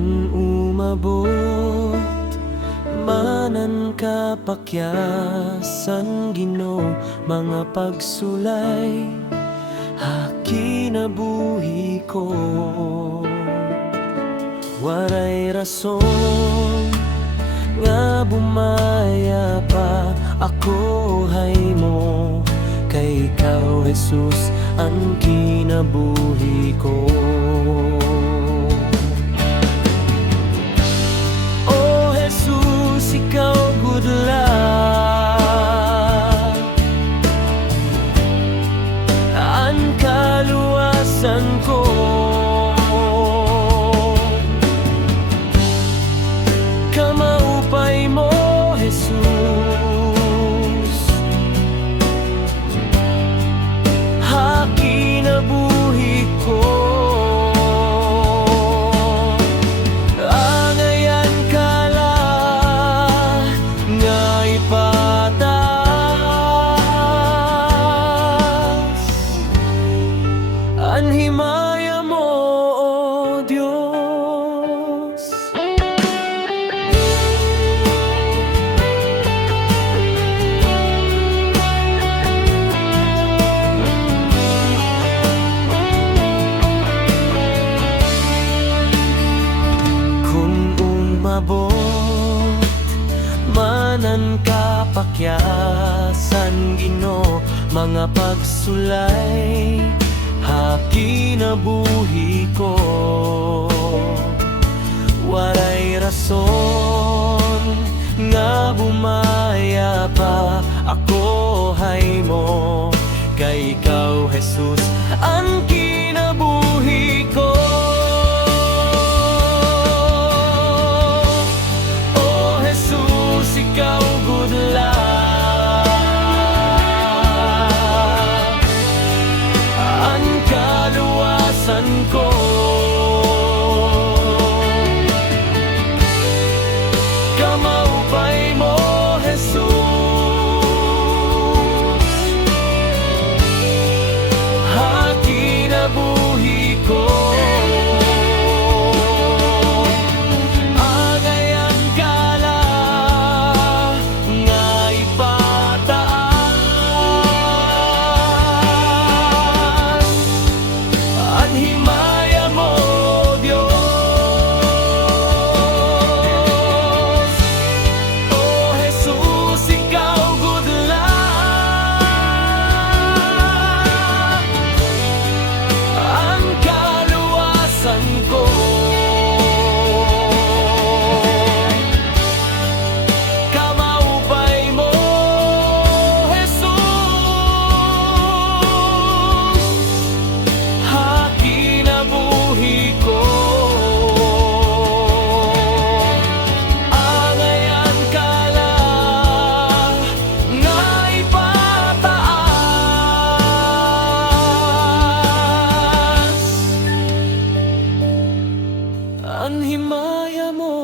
Kung umabot manan kapakyasan Ginoo, mga pagsulay hakinabuhi ko. Waray rason nga bumaya pa ako haymo, kay ikaw Jesus ang kinabuhi ko. Oh Jesus, ikaw good luck, ang kaluwasan ko. Kamaupay mo Jesus, hakinabuhi ko. Angayan ka lang nga ipatas, anhimaya mo o Diyos. Umabot manan kapakyasan Ginoo, mga pagsulay hakinabuhi ko. Walay rason nga bumaya pa ako haymo, kay ikaw Jesus ang kinabuhi ko. Ikaw good luck, ang kaluwasan ko. Kamaupay mo Jesus, hakinabuhi ko. Anhimaya mo